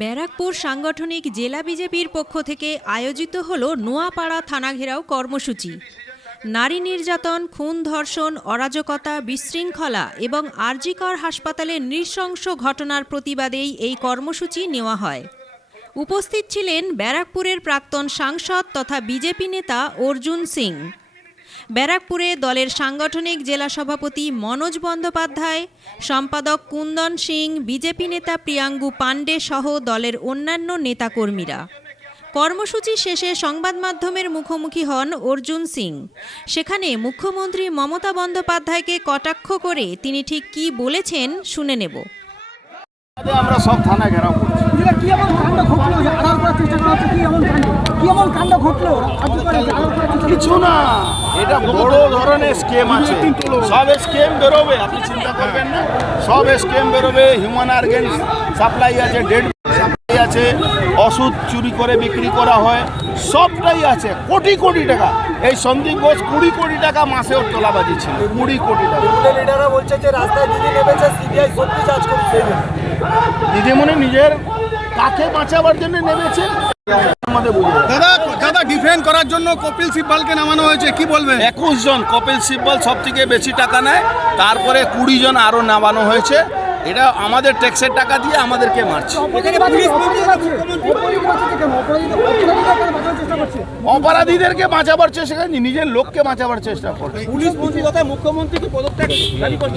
ব্যারাকপুর সাংগঠনিক জেলা বিজেপির পক্ষ থেকে আয়োজিত হল নোয়াপাড়া থানা ঘেরাও কর্মসূচি। নারী নির্যাতন, খুন, ধর্ষণ, অরাজকতা, বিশৃঙ্খলা এবং আরজিকর হাসপাতালে নৃশংস ঘটনার প্রতিবাদেই এই কর্মসূচি নেওয়া হয়। উপস্থিত ছিলেন ব্যারাকপুরের প্রাক্তন সাংসদ তথা বিজেপি নেতা অর্জুন সিং। ব্যারাকপুরে দলের সাংগঠনিক জেলা সভাপতি মনোজ বন্দ্যোপাধ্যায়, সম্পাদক কুন্দন সিং, বিজেপি নেতা প্রিয়াঙ্গু পাণ্ডে সহ দলের অন্যান্য নেতাকর্মীরা। কর্মসূচি শেষে সংবাদ মাধ্যমের মুখোমুখি হন অর্জুন সিং। সেখানে মুখ্যমন্ত্রী মমতা বন্দ্যোপাধ্যায়কে কটাক্ষ করে তিনি ঠিক কী বলেছেন শুনে নেব। আমরা সব থানা ঘেরাও করছি। কিছু না, এটা বড় ধরনের স্কেম আছে। সব স্কেম বেরোবে, আপনি চিন্তা করবেন না। সব স্কেম বেরোবে। হিউম্যান অর্গান সাপ্লাই আছে, ডেড সাপ্লাই আছে, ওষুধ চুরি করে বিক্রি করা হয়, সবটাই আছে। কোটি কোটি টাকা। এই সন্দীপ ঘোষ 20 কোটি টাকা মাসে ওর তোলাবাজি ছিল। 20 কোটি টাকা। লিডাররা বলছে যে রাস্তায় দিদি নেমেছে, সিবিআই সত্যি যাচ করছে। দিদিমণি নিজের কাকে বাঁচাবার জন্য নেমেছে। দাদা ডিফেন্ড করার জন্য কপিল সিব্বলকে নামানো হয়েছে, কি বলবেন? 21 জন। কপিল সিব্বল সব থেকে বেশি টাকা নেয়, তারপরে 20 জন আরো নামানো হয়েছে। এটা আমাদের ট্যাক্সের টাকা দিয়ে আমাদেরকে মারছে। অপরাধীদেরকে বাঁচাবার চেষ্টা, নিজের লোককে বাঁচাবার চেষ্টা করছে। পুলিশ মন্ত্রী তথা মুখ্যমন্ত্রী কি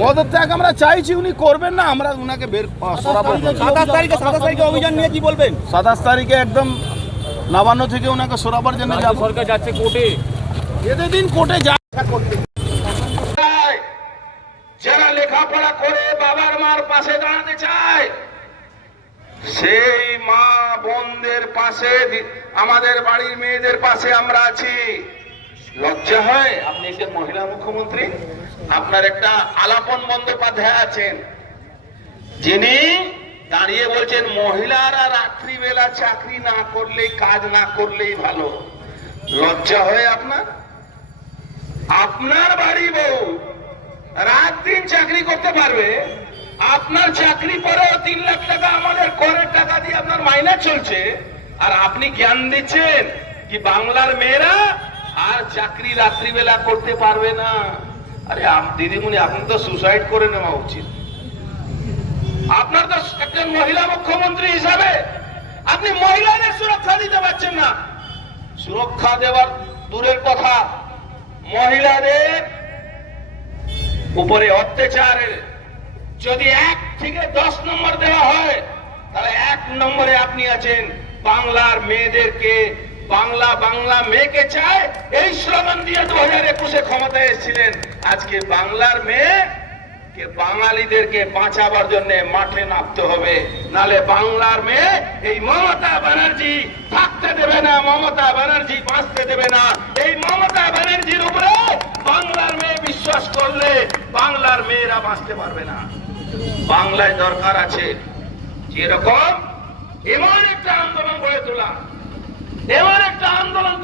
পদত্যাগ আমরা চাইছি, উনি করবেন না, আমরা উনাকে বের 27 তারিখে অভিযান নিয়ে কি বলবেন? 27 তারিখে একদম নবান্ন থেকে ওনাকে সরাবার জন্য যাব। সরকার যাচ্ছে কোর্টে, এদের দিন কোর্টে যা করতে। যারা লেখাপড়া করে বাবার মার পাশে দাঁড়াতে চায়, সেই মা বোনদের পাশে, আমাদের বাড়ির মেয়েদের পাশে আমরা আছি। লজ্জা হয়? আপনি একজন মহিলা মুখ্যমন্ত্রী, আপনার একটা আলাপন বন্দ্যোপাধ্যায় আছেন, যিনি দাঁড়িয়ে বলছেন মহিলারা রাত্রিবেলা চাকরি না করলেই, কাজ না করলেই ভালো। লজ্জা হয় আপনার? আপনার বাড়ি বউ রাত দিন চাকরি করতে পারবে, আপনার চাকরি পরেও 3 লাখ টাকা আমাদের করের টাকা দিয়ে আপনার মাইনে চলছে, আর আপনি জ্ঞান দিচ্ছেন কি বাংলার মেয়েরা আর চাকরি রাত্রিবেলা করতে পারবে না। আরে দিদিমণি, আপনি তো সুসাইড করে নেওয়া উচিত। আপনার তো একজন মহিলা মুখ্যমন্ত্রী হিসাবে আপনি মহিলাদের সুরক্ষা দিতে পারছেন না। সুরক্ষা দেওয়ার দূরের কথা, মহিলাদের উপরে অত্যাচারের যদি 1 থেকে 10 নম্বর দেওয়া হয়, তাহলে 1 নম্বরে আপনি আছেন। বাংলার মেয়েদেরকে, বাংলা মেয়েকে চায়, এই স্লোগান দিয়ে 2021-এ ক্ষমতায় এসেছিলেন। আজকে বাংলার মেয়ে বাঙালিদেরকে বাঁচাবার জন্য মাঠে নামতে হবে, নালে বাংলার মেয়ে এই মমতা ব্যানার্জি থাকতে দেবে না, মমতা ব্যানার্জি বাঁচতে দেবে না। এই মমতা ব্যানার্জির উপরে বাংলার মেয়ে বিশ্বাস করলে বাংলার মেয়েরা বাঁচতে পারবে না। বাংলায় দরকার আছে যেরকম এমন একটা আন্দোলন গড়ে তোলা, এমন একটা আন্দোলন